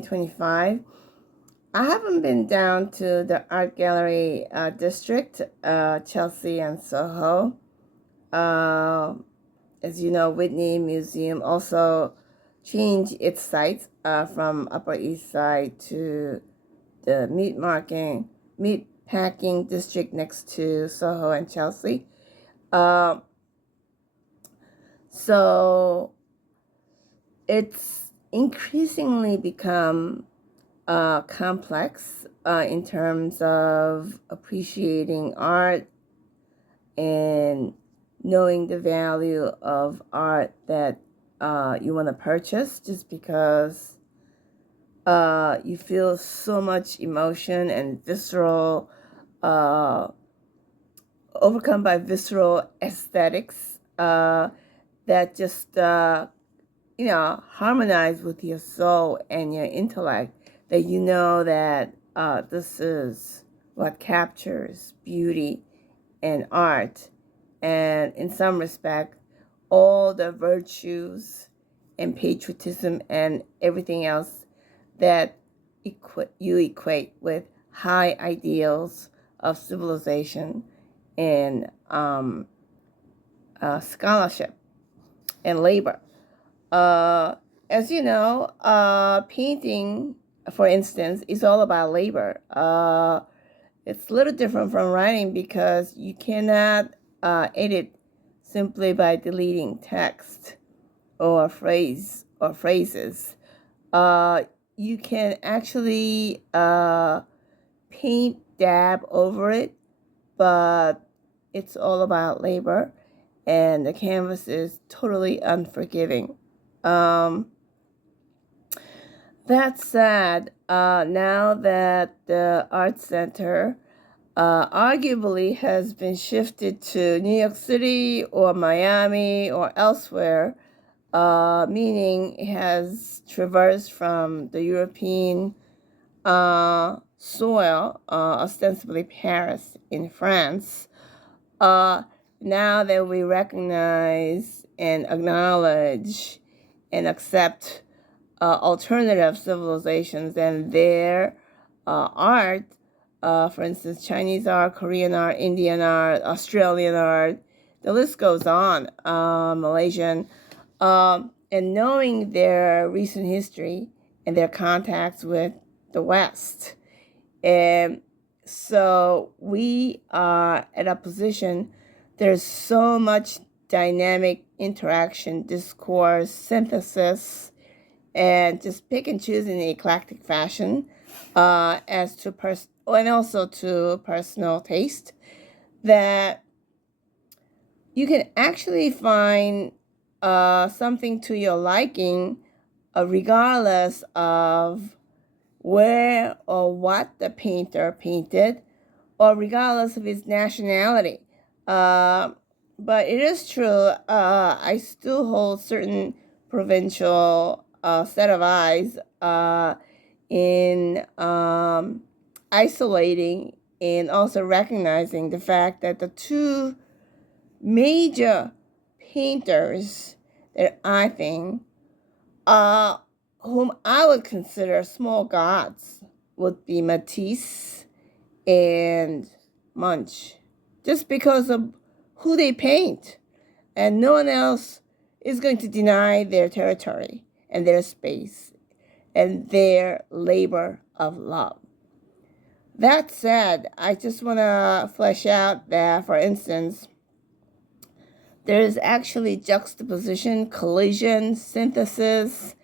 2025. I haven't been down to the art gallery district, Chelsea and Soho. As you know, Whitney Museum also changed its site from Upper East Side to the meat packing district next to Soho and Chelsea. So it's increasingly become complex in terms of appreciating art and knowing the value of art that you want to purchase, just because you feel so much emotion and overcome by visceral aesthetics that just harmonize with your soul and your intellect, that you know that this is what captures beauty and art, and in some respect, all the virtues and patriotism and everything else that you equate with high ideals of civilization and scholarship and labor. As you know, painting, for instance, is all about labor. It's a little different from writing because you cannot edit simply by deleting text or phrases. You can actually paint, dab over it, but it's all about labor, and the canvas is totally unforgiving. That said, now that the Art Center arguably has been shifted to New York City or Miami or elsewhere, meaning it has traversed from the European soil, ostensibly Paris in France, now that we recognize and acknowledge and accept alternative civilizations and their art, for instance, Chinese art, Korean art, Indian art, Australian art, the list goes on, Malaysian, and knowing their recent history and their contacts with the West. And so we are at a position, there's so much dynamic interaction, discourse, synthesis, and just pick and choose in an eclectic fashion as to and also to personal taste, that you can actually find something to your liking regardless of where or what the painter painted, or regardless of his nationality. But it is true, I still hold certain provincial set of eyes in isolating and also recognizing the fact that the two major painters that I think whom I would consider small gods would be Matisse and Munch, just because of who they paint, and no one else is going to deny their territory and their space and their labor of love. That said, I just want to flesh out that, for instance, there is actually juxtaposition, collision, synthesis,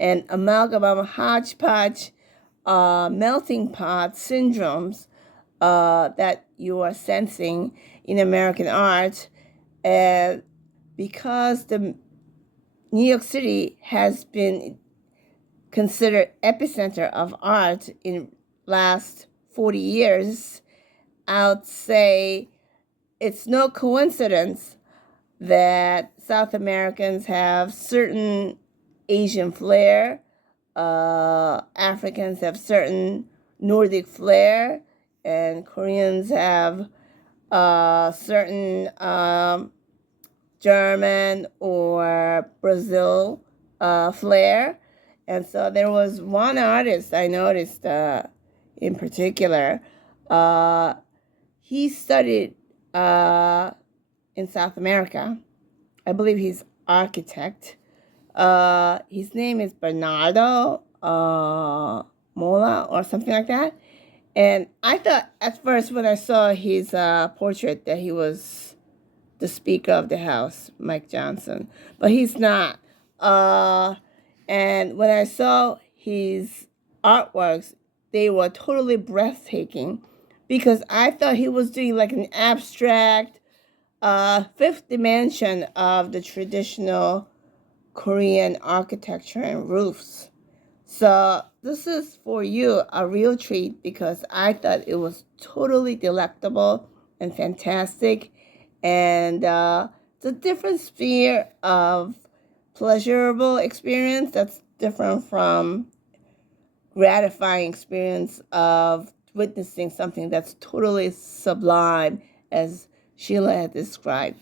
and amalgam, hodgepodge, melting pot syndromes that you are sensing in American art, because the New York City has been considered epicenter of art in last 40 years. I would say it's no coincidence that South Americans have certain Asian flair, Africans have certain Nordic flair, and Koreans have certain German or Brazil flair, And so there was one artist I noticed in particular. He studied in South America. I believe he's architect. His name is Bernardo Mola or something like that. And I thought at first when I saw his portrait that he was the Speaker of the House, Mike Johnson, but he's not. And when I saw his artworks, they were totally breathtaking because I thought he was doing like an abstract fifth dimension of the traditional Korean architecture and roofs. So this is for you a real treat because I thought it was totally delectable and fantastic. And it's a different sphere of pleasurable experience that's different from gratifying experience of witnessing something that's totally sublime as Sheila had described.